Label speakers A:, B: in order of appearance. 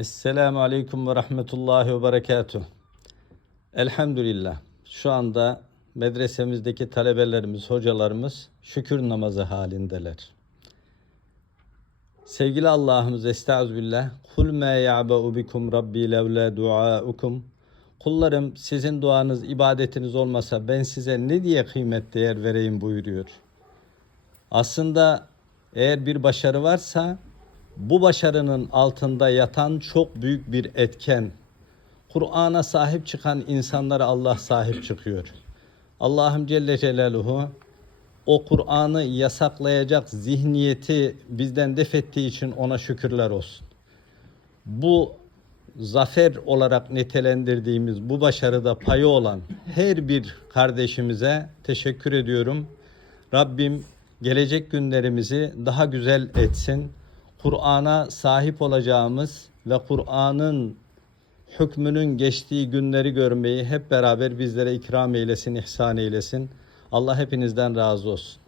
A: Esselamu Aleyküm ve Rahmetullahi ve Berekatuh. Elhamdülillah. Şu anda medresemizdeki talebelerimiz, hocalarımız şükür namazı halindeler. Sevgili Allah'ımız estağfirullah. Kul ma ya'ba'u bikum rabbi levla duaukum. Kullarım sizin duanız, ibadetiniz olmasa ben size ne diye kıymet değer vereyim buyuruyor. Aslında eğer bir başarı varsa bu başarının altında yatan çok büyük bir etken. Kur'an'a sahip çıkan insanlara Allah sahip çıkıyor. Allah'ım Celle Celaluhu o Kur'an'ı yasaklayacak zihniyeti bizden def ettiği için ona şükürler olsun. Bu zafer olarak nitelendirdiğimiz bu başarıda payı olan her bir kardeşimize teşekkür ediyorum. Rabbim gelecek günlerimizi daha güzel etsin. Kur'an'a sahip olacağımız ve Kur'an'ın hükmünün geçtiği günleri görmeyi hep beraber bizlere ikram eylesin, ihsan eylesin. Allah hepinizden razı olsun.